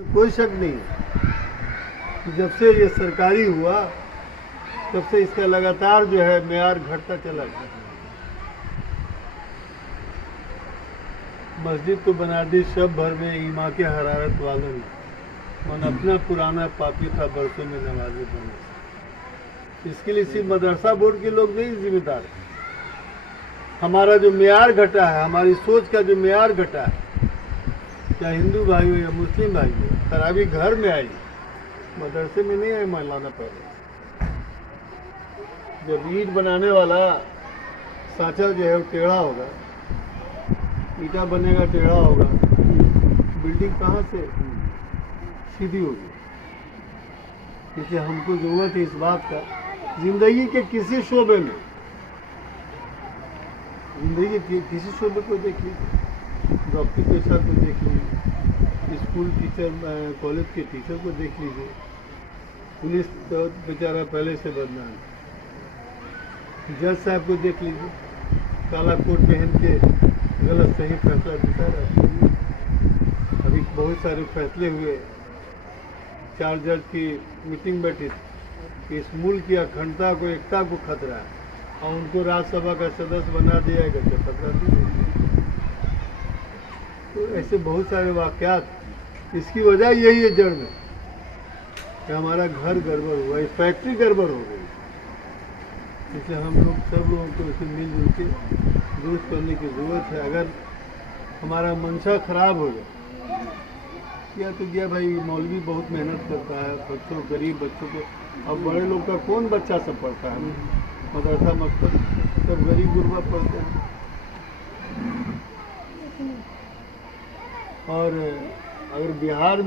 कोई शक नहीं कि जब से ये सरकारी हुआ तब से इसका लगातार जो है मेयार घटता चला गया। मस्जिद तो बना दी शब भर में ईमा के हरारत वालों ने, मन अपना पुराना पापी था बरसों में नमाज़ी बने। इसके लिए सिर्फ मदरसा बोर्ड के लोग नहीं जिम्मेदार। हमारा जो मेयार घटा है, हमारी सोच का जो मेयार घटा है, या हिंदू भाई हो या मुस्लिम भाई हो, खराबी घर में आई, मदरसे में नहीं आई। मौलाना पहले जब ईंट बनाने वाला सांचा जो है वो टेढ़ा होगा, ईटा बनेगा टेढ़ा होगा, बिल्डिंग कहाँ से सीधी होगी। क्योंकि हमको जरूरत है इस बात का, जिंदगी के किसी शोबे में, जिंदगी के किसी शोबे को देख लीजिए, डॉक्टरी पेशा को देख लीजिए, स्कूल टीचर, कॉलेज के टीचर को देख लीजिए, पुलिस तो बेचारा पहले से बदनाम है, जज साहब को देख लीजिए, काला कोट पहन के गलत सही फैसला देता रहता है। अभी बहुत सारे फैसले हुए, 4 जज की मीटिंग बैठी कि इस मुल्क की अखंडता को, एकता को खतरा है, और उनको राज्यसभा का सदस्य बना दिया गया तो खतरा नहीं। तो ऐसे बहुत सारे वाकयात, इसकी वजह यही है जड़ में कि हमारा घर गड़बड़ हुआ, फैक्ट्री गड़बड़ हो गई। इसलिए हम लोग सब लोगों को इसे मिलजुल के दुरुस्त करने की ज़रूरत है। अगर हमारा मंशा खराब हो जाए, या तो क्या भाई मौलवी बहुत मेहनत करता है, बच्चों गरीब बच्चों को, अब बड़े लोग का कौन बच्चा सब पढ़ता है, मदरसा मकतब सब गरीब गुरबा पढ़ते हैं। और अगर बिहार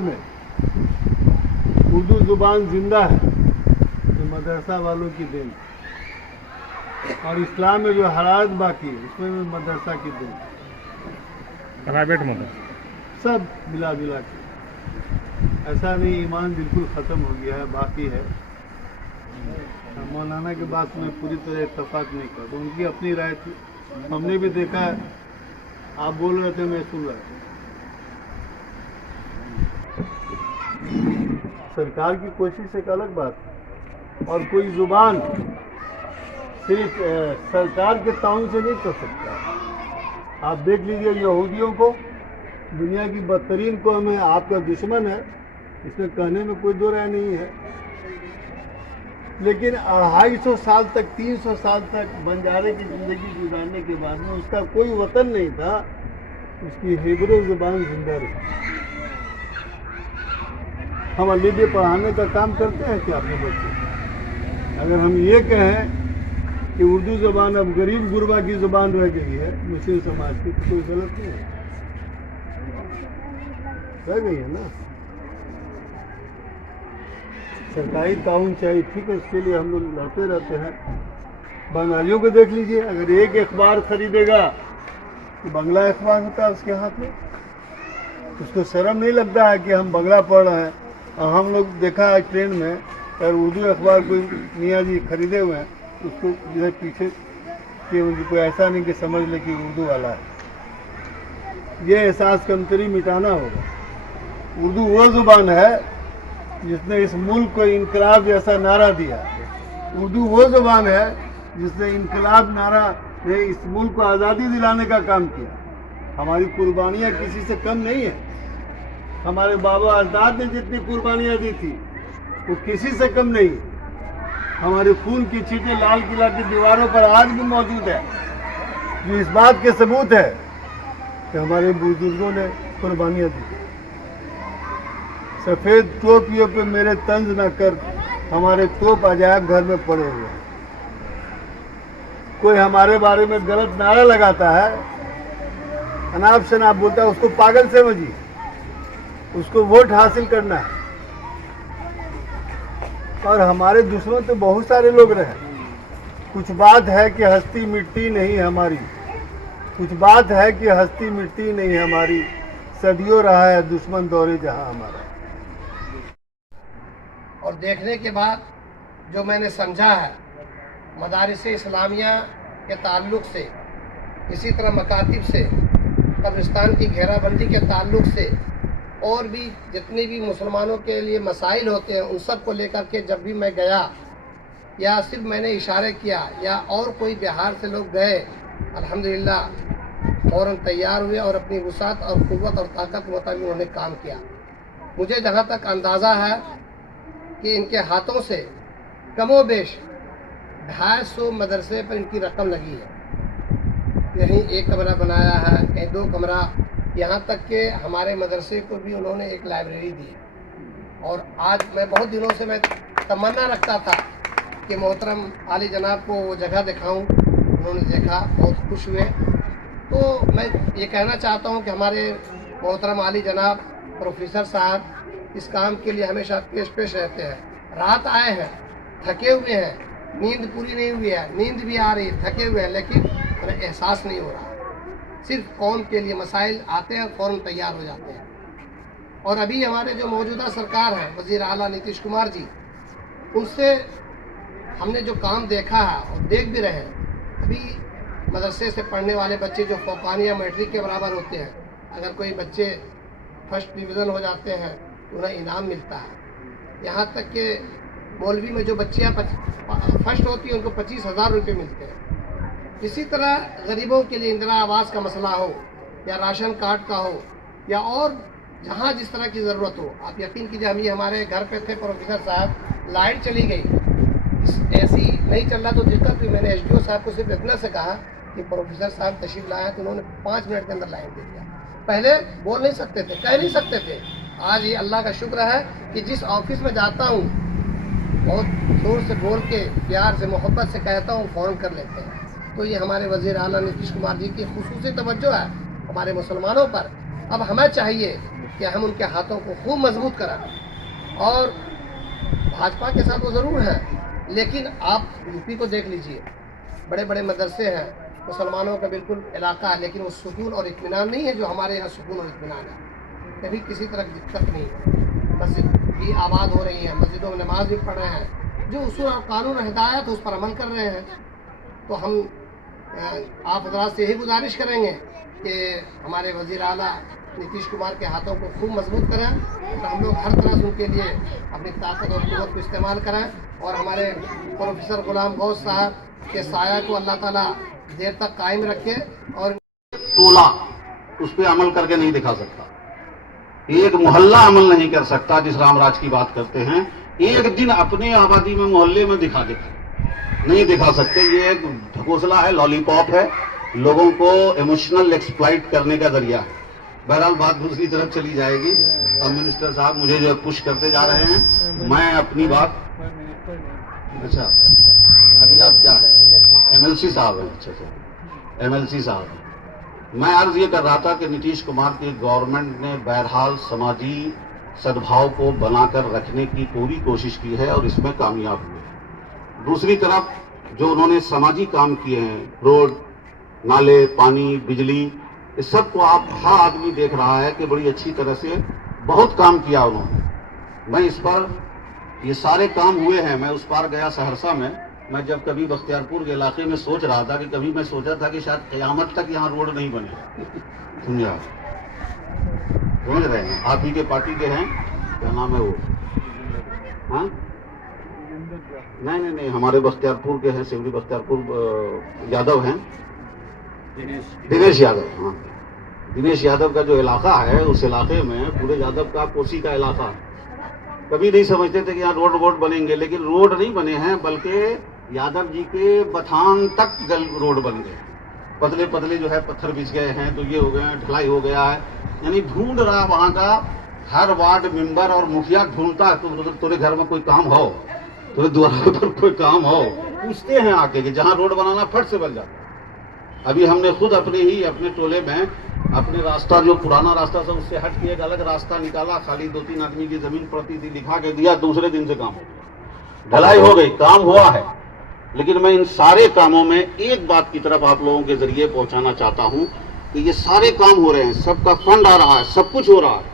में उर्दू ज़ुबान जिंदा है तो मदरसा वालों की देन, और इस्लाम में जो हरारत बाकी है उसमें भी मदरसा की देन, प्राइवेट मदरसा सब मिला जुला के। ऐसा नहीं ईमान बिल्कुल ख़त्म हो गया है, बाकी है। मौलाना की बात में पूरी तरह इत्तेफाक नहीं करता, उनकी अपनी राय थी, हमने भी देखा है, आप बोल रहे थे मैं सुन रहा था। सरकार की कोशिश एक अलग बात है, और कोई जुबान सिर्फ सरकार के ताउन से नहीं कर सकता। आप देख लीजिए यहूदियों को, दुनिया की बदतरीन कौम है, आपका दुश्मन है, इसमें कहने में कोई दो राय नहीं है। लेकिन 250 साल तक, 300 साल तक बंजारे की ज़िंदगी गुजारने के बाद में उसका कोई वतन नहीं था, उसकी हिब्रू ज़ुबान जिंदा रही। हम अलीबे पढ़ाने का काम करते हैं क्या अपने बच्चे? अगर हम ये कहें कि उर्दू ज़बान अब गरीब गुरबा की ज़ुबान रह गई है मुस्लिम समाज की, तो कोई गलत नहीं है, रह गई है ना। सरकारी ताउन चाहिए, ठीक है, उसके लिए हम लोग लड़ते रहते हैं। बंगालियों को देख लीजिए, अगर एक अखबार खरीदेगा तो बंगला अखबार होता है उसके हाथ में, उसको शर्म नहीं लगता है कि हम बंगला पढ़ रहे हैं। और हम लोग देखा है ट्रेन में, अगर उर्दू अखबार कोई मियाँ जी खरीदे हुए हैं, उसको जो है पीछे कि उनको ऐसा नहीं कि समझ ले कि उर्दू वाला है। ये एहसास कमतरी मिटाना होगा। उर्दू वो ज़ुबान है जिसने इस मुल्क को इनकलाब जैसा नारा दिया। उर्दू वो ज़ुबान है जिसने इनकलाब नारा ने इस मुल्क को आज़ादी दिलाने का काम किया। हमारी कुर्बानियाँ किसी से कम नहीं है। हमारे बाबा अजदाद ने जितनी कुर्बानियाँ दी थी वो किसी से कम नहीं। हमारे खून की छींटें लाल किला की दीवारों पर आज भी मौजूद है, जो इस बात के सबूत है कि हमारे बुजुर्गों ने कुर्बानियाँ दी। सफ़ेद टोपियों पे मेरे तंज न कर, हमारे तोप अजायब घर में पड़े हुए हैं। कोई हमारे बारे में गलत नारा लगाता है, अनाप शनाप बोलता है, उसको पागल समझिए, उसको वोट हासिल करना है। और हमारे दुश्मन तो बहुत सारे लोग रहे। कुछ बात है कि हस्ती मिटती नहीं हमारी, कुछ बात है कि हस्ती मिटती नहीं हमारी, सदियों रहा है दुश्मन दौरे जहां हमारा। और देखने के बाद जो मैंने समझा है, मदारिस इस्लामिया के ताल्लुक़ से, इसी तरह मकातिब से कब्रिस्तान की घेराबंदी के ताल्लुक से और भी जितने भी मुसलमानों के लिए मसाइल होते हैं उन सब को लेकर के जब भी मैं गया या सिर्फ मैंने इशारे किया या और कोई बिहार से लोग गए, अल्हम्दुलिल्लाह फ़ौरन तैयार हुए और अपनी वुसात और क़ुव्वत और ताकत के मुताबिक उन्होंने काम किया। मुझे जहाँ तक अंदाज़ा है कि इनके हाथों से कमोबेश 250 मदरसे पर इनकी रकम लगी है। कहीं एक कमरा बनाया है, कहीं 2 कमरा, यहाँ तक कि हमारे मदरसे को भी उन्होंने एक लाइब्रेरी दी। और आज मैं बहुत दिनों से मैं तमन्ना रखता था कि मोहतरम आली जनाब को वो जगह दिखाऊं, उन्होंने देखा, बहुत खुश हुए। तो मैं ये कहना चाहता हूं कि हमारे मोहतरम आली जनाब प्रोफेसर साहब इस काम के लिए हमेशा पेश रहते हैं। रात आए हैं, थके हुए हैं, नींद पूरी नहीं हुई है, नींद भी आ रही है, थके हुए हैं, लेकिन उन्हें एहसास नहीं हो रहा। सिर्फ कौम के लिए मसाइल आते हैं, फ़ौरन तैयार हो जाते हैं। और अभी हमारे जो मौजूदा सरकार है, वज़ीर आला नीतीश कुमार जी, उनसे हमने जो काम देखा है और देख भी रहे हैं, अभी मदरसे से पढ़ने वाले बच्चे जो फौकानिया मैट्रिक के बराबर होते हैं, अगर कोई बच्चे फर्स्ट डिवीज़न हो जाते हैं तो उन्हें इनाम मिलता है। यहाँ तक कि मौलवी में जो बच्चियाँ फर्स्ट होती हैं उनको 25,000 रुपये मिलते हैं। इसी तरह गरीबों के लिए इंदिरा आवास का मसला हो या राशन कार्ड का हो या और जहाँ जिस तरह की ज़रूरत हो, आप यकीन कीजिए, हम ये हमारे घर पे थे प्रोफेसर साहब, लाइट चली गई, ऐसी नहीं चल रहा तो दिक्कत हुई। मैंने एसडीओ साहब को सिर्फ इतना से कहा कि प्रोफेसर साहब तशरीफ लाए, तो उन्होंने 5 मिनट के अंदर लाइन दे दिया। पहले बोल नहीं सकते थे, कह नहीं सकते थे। आज ये अल्लाह का शुक्र है कि जिस ऑफिस में जाता हूँ बहुत जोर से बोल के प्यार से मोहब्बत से कहता हूँ, फ़ौरन कर लेते हैं। तो ये हमारे वज़ीर आला नीतीश कुमार जी की खुसूसी तवज्जो है हमारे मुसलमानों पर। अब हमें चाहिए कि हम उनके हाथों को खूब मजबूत कराएं। और भाजपा के साथ वो ज़रूर है, लेकिन आप यूपी को देख लीजिए, बड़े बड़े मदरसे हैं, मुसलमानों का बिल्कुल इलाका है, लेकिन वो सुकून और इत्मीनान नहीं है जो हमारे यहाँ सुकून और इत्मीनान है। कभी किसी तरह की दिक्कत नहीं। मस्जिद भी आबाद हो रही है, मस्जिदों में नमाज भी पढ़ रहे हैं, जो उसूल और कानून और हिदायत उस पर अमल कर रहे हैं। तो हम आप हज़रात से यही गुजारिश करेंगे कि हमारे वज़ीर आला नीतीश कुमार के हाथों को खूब मजबूत करें और हम लोग हर तरह से उनके लिए अपनी ताकत और क़ुव्वत को इस्तेमाल करें और हमारे प्रोफेसर गुलाम गौस साहब के साया को अल्लाह ताला देर तक कायम रखे। और टोला उस पर अमल करके नहीं दिखा सकता, एक मोहल्ला अमल नहीं कर सकता जिस रामराज की बात करते हैं, एक दिन अपने आबादी में मोहल्ले में नहीं दिखा सकते। ये एक ढकोसला है, लॉलीपॉप है, लोगों को इमोशनल एक्सप्लॉइट करने का जरिया है। बहरहाल बात दूसरी तरफ चली जाएगी। अब मिनिस्टर साहब मुझे जो पुश करते जा रहे हैं, मैं अपनी बात, अच्छा अभी आप क्या एमएलसी साहब हैं, अच्छा एमएलसी साहब हैं। मैं अर्ज ये कर रहा था कि नीतीश कुमार की गवर्नमेंट ने बहरहाल समाजी सद्भाव को बनाकर रखने की पूरी कोशिश की है और इसमें कामयाब हुए। दूसरी तरफ जो उन्होंने समाजी काम किए हैं, रोड, नाले, पानी, बिजली, इस सब को आप हर आदमी देख रहा है कि बड़ी अच्छी तरह से बहुत काम किया उन्होंने। मैं इस पर, ये सारे काम हुए हैं। मैं उस पार गया सहरसा में, मैं जब कभी बख्तियारपुर के इलाके में सोच रहा था कि कभी मैं सोचा था कि शायद क़यामत तक यहाँ रोड नहीं बने। समझा, समझ रहे हैं, आप ही के पार्टी के हैं, क्या नाम है वो, हाँ नहीं, हमारे बख्तियारपुर के हैं, सिवरी बख्तियारपुर यादव हैं, दिनेश यादव। हाँ, दिनेश यादव का जो इलाका है, उस इलाके में पूरे यादव का कोसी का इलाका है। कभी नहीं समझते थे कि यहाँ रोड बनेंगे, लेकिन रोड नहीं बने हैं, बल्कि यादव जी के बथान तक रोड बन गए। पतले पतले जो है पत्थर बिछ गए हैं, तो ये हो गए हैं, ढलाई हो गया है। यानी ढूंढ रहा वहाँ का हर वार्ड मेंबर और मुखिया ढूंढता है, तो तेरे घर में कोई काम हो, तेरे द्वार पर कोई काम हो, पूछते हैं आके कि जहाँ रोड बनाना फट से बन जाता है। अभी हमने खुद अपने टोले में अपने रास्ता, जो पुराना रास्ता था, उससे हट के एक अलग रास्ता निकाला, खाली 2-3 आदमी की जमीन पड़ती थी, लिखा के दिया, दूसरे दिन से काम हो गया, ढलाई हो गई, काम हुआ है। लेकिन मैं इन सारे कामों में एक बात की तरफ आप लोगों के जरिए पहुंचाना चाहता हूं कि ये सारे काम हो रहे हैं, सबका फंड आ रहा है, सब कुछ हो रहा है।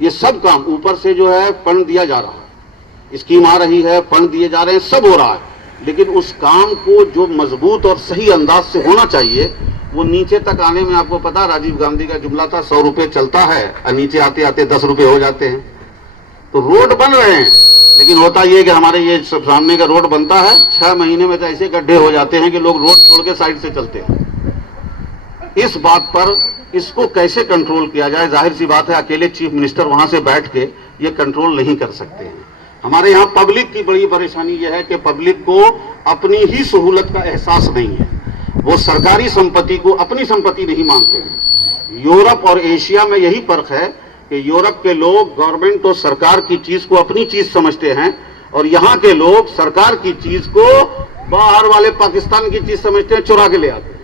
ये सब काम ऊपर से जो है फंड दिया जा रहा है, स्कीम आ रही है, फंड दिए जा रहे हैं, सब हो रहा है। लेकिन उस काम को जो मजबूत और सही अंदाज से होना चाहिए, वो नीचे तक आने में आपको पता, राजीव गांधी का जुमला था 100 रुपए चलता है और नीचे आते आते 10 रुपए हो जाते हैं। तो रोड बन रहे हैं, लेकिन होता ये कि हमारे ये सामने का रोड बनता है, 6 महीने में तो ऐसे गड्ढे हो जाते हैं कि लोग रोड छोड़ के साइड से चलते हैं। इस बात पर इसको कैसे कंट्रोल किया जाए, जाहिर सी बात है अकेले चीफ मिनिस्टर वहां से बैठ के ये कंट्रोल नहीं कर सकते हैं। हमारे यहाँ पब्लिक की बड़ी परेशानी यह है कि पब्लिक को अपनी ही सहूलत का एहसास नहीं है। वो सरकारी संपत्ति को अपनी संपत्ति नहीं मानते हैं। यूरोप और एशिया में यही फर्क है कि यूरोप के लोग गवर्नमेंट और सरकार की चीज को अपनी चीज समझते हैं, और यहाँ के लोग सरकार की चीज को बाहर वाले पाकिस्तान की चीज समझते हैं, चुरा के ले आते हैं,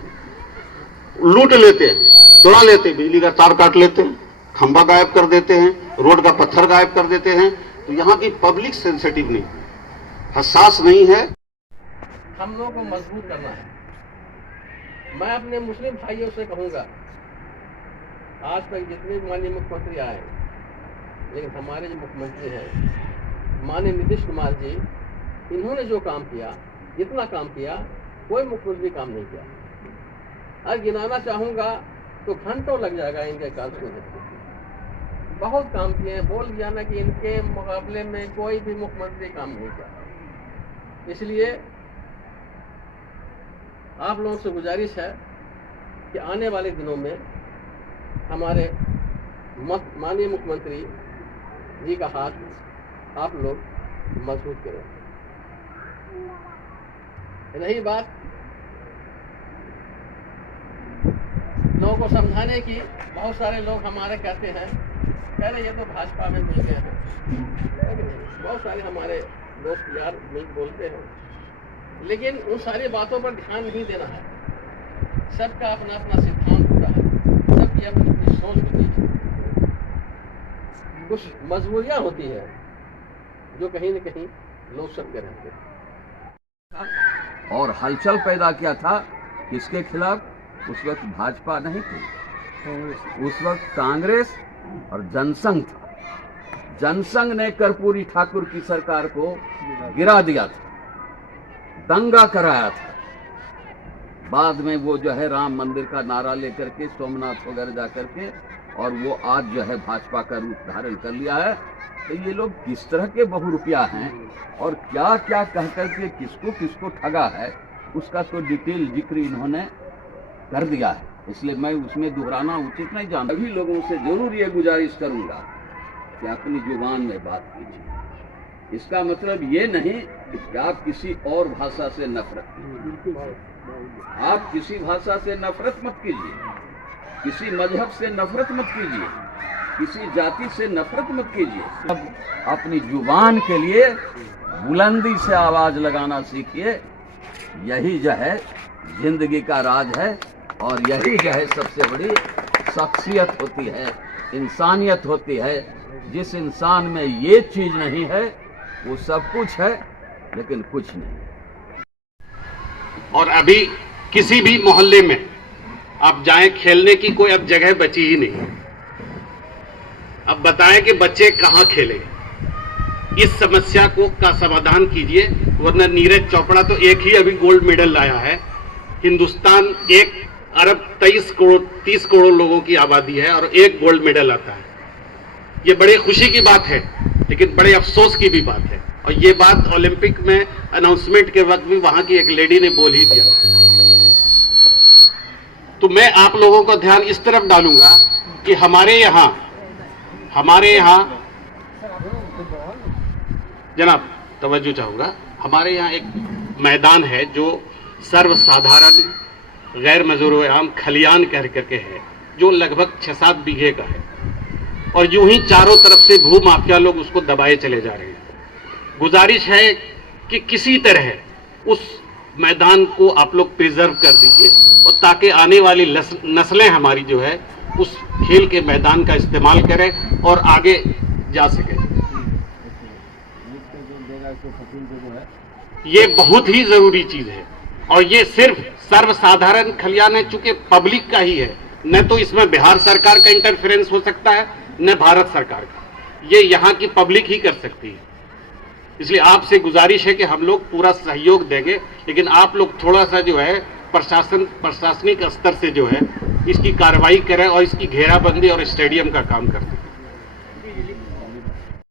लूट लेते हैं, चुरा लेते हैं, बिजली का तार काट लेते हैं, खंभा गायब कर देते हैं, रोड का पत्थर गायब कर देते हैं। तो यहाँ की पब्लिक सेंसिटिव नहीं, हसास नहीं है। हम लोगों को मजबूत करना है। मैं अपने मुस्लिम भाइयों से कहूँगा, आज तक जितने भी माननीय मुख्यमंत्री आए, लेकिन हमारे जो मुख्यमंत्री हैं माननीय नीतीश कुमार जी, इन्होंने जो काम किया, जितना काम किया, कोई मुख्यमंत्री काम नहीं किया। आज गिनाना चाहूँगा तो घंटों लग जाएगा इनके कार्य को देखते। बहुत काम किए हैं, बोल दिया ना कि इनके मुकाबले में कोई भी मुख्यमंत्री काम नहीं किया। इसलिए आप लोगों से गुजारिश है कि आने वाले दिनों में हमारे माननीय मुख्यमंत्री जी का हाथ आप लोग मजबूत करें। रही बात लोगों को समझाने की, बहुत सारे लोग हमारे कहते हैं, कह रहे ये तो भाजपा में मिल गए हैं। बहुत सारे हमारे दोस्त यार मिल बोलते हैं, लेकिन उन सारी बातों पर ध्यान नहीं देना है। सबका अपना अपना सिद्धांत होता है, सबकी अपनी अपनी सोच होती है, कुछ मजबूरियां होती है जो कहीं न कहीं लोग सबके रहते हैं। और हलचल पैदा किया था किसके खिलाफ? उस वक्त भाजपा नहीं थी, उस वक्त कांग्रेस और जनसंघ था। जनसंघ ने कर्पूरी ठाकुर की सरकार को गिरा दिया था, दंगा कराया था। बाद में वो जो है राम मंदिर का नारा लेकर के सोमनाथ वगैरह जा करके, और वो आज जो है भाजपा का रूप धारण कर लिया है। तो ये लोग किस तरह के बहुरूपिया हैं और क्या क्या कह करके किसको किसको ठगा है, उसका तो डिटेल जिक्र इन्होंने कर दिया है, इसलिए मैं उसमें दोहराना उचित नहीं जानता। सभी लोगों से जरूर ये गुजारिश करूंगा कि अपनी जुबान में बात कीजिए। इसका मतलब ये नहीं कि आप किसी और भाषा से नफरत कीजिए, आप किसी भाषा से नफरत मत कीजिए, किसी मजहब से नफरत मत कीजिए, किसी जाति से नफरत मत कीजिए। अब अपनी जुबान के लिए बुलंदी से आवाज लगाना सीखिए। यही जो है जिंदगी का राज है, और यही जो है सबसे बड़ी शख्सियत होती है, इंसानियत होती है। जिस इंसान में ये चीज नहीं है वो सब कुछ है लेकिन कुछ नहीं। और अभी किसी भी मोहल्ले में आप जाएं, खेलने की कोई अब जगह बची ही नहीं। अब बताएं कि बच्चे कहां खेलें। इस समस्या को का समाधान कीजिए, वरना नीरज चोपड़ा तो एक ही अभी गोल्ड मेडल लाया है। हिंदुस्तान 1 अरब 30 करोड़ लोगों की आबादी है और एक गोल्ड मेडल आता है। ये बड़ी खुशी की बात है, लेकिन बड़े अफसोस की भी बात है। और ये बात ओलंपिक में अनाउंसमेंट के वक्त भी वहां की एक लेडी ने बोल ही दिया। तो मैं आप लोगों का ध्यान इस तरफ डालूंगा कि हमारे यहाँ जनाब तवज्जो चाहूंगा, हमारे यहाँ एक मैदान है जो सर्वसाधारण गैर मजूर आम खलियान कह करके है, जो लगभग 6-7 बीघे का है, और यूं ही चारों तरफ से भू माफिया लोग उसको दबाए चले जा रहे हैं। गुजारिश है कि किसी तरह उस मैदान को आप लोग प्रिजर्व कर दीजिए, और ताकि आने वाली नस्लें हमारी जो है उस खेल के मैदान का इस्तेमाल करें और आगे जा सके। ये बहुत ही जरूरी चीज है, और ये सिर्फ सर्वसाधारण खलियान है, चूंकि पब्लिक का ही है, न तो इसमें बिहार सरकार का इंटरफेरेंस हो सकता है न भारत सरकार का। ये यहाँ की पब्लिक ही कर सकती है। इसलिए आपसे गुजारिश है कि हम लोग पूरा सहयोग देंगे, लेकिन आप लोग थोड़ा सा जो है प्रशासनिक स्तर से जो है इसकी कार्रवाई करें और इसकी घेराबंदी और स्टेडियम का काम करें।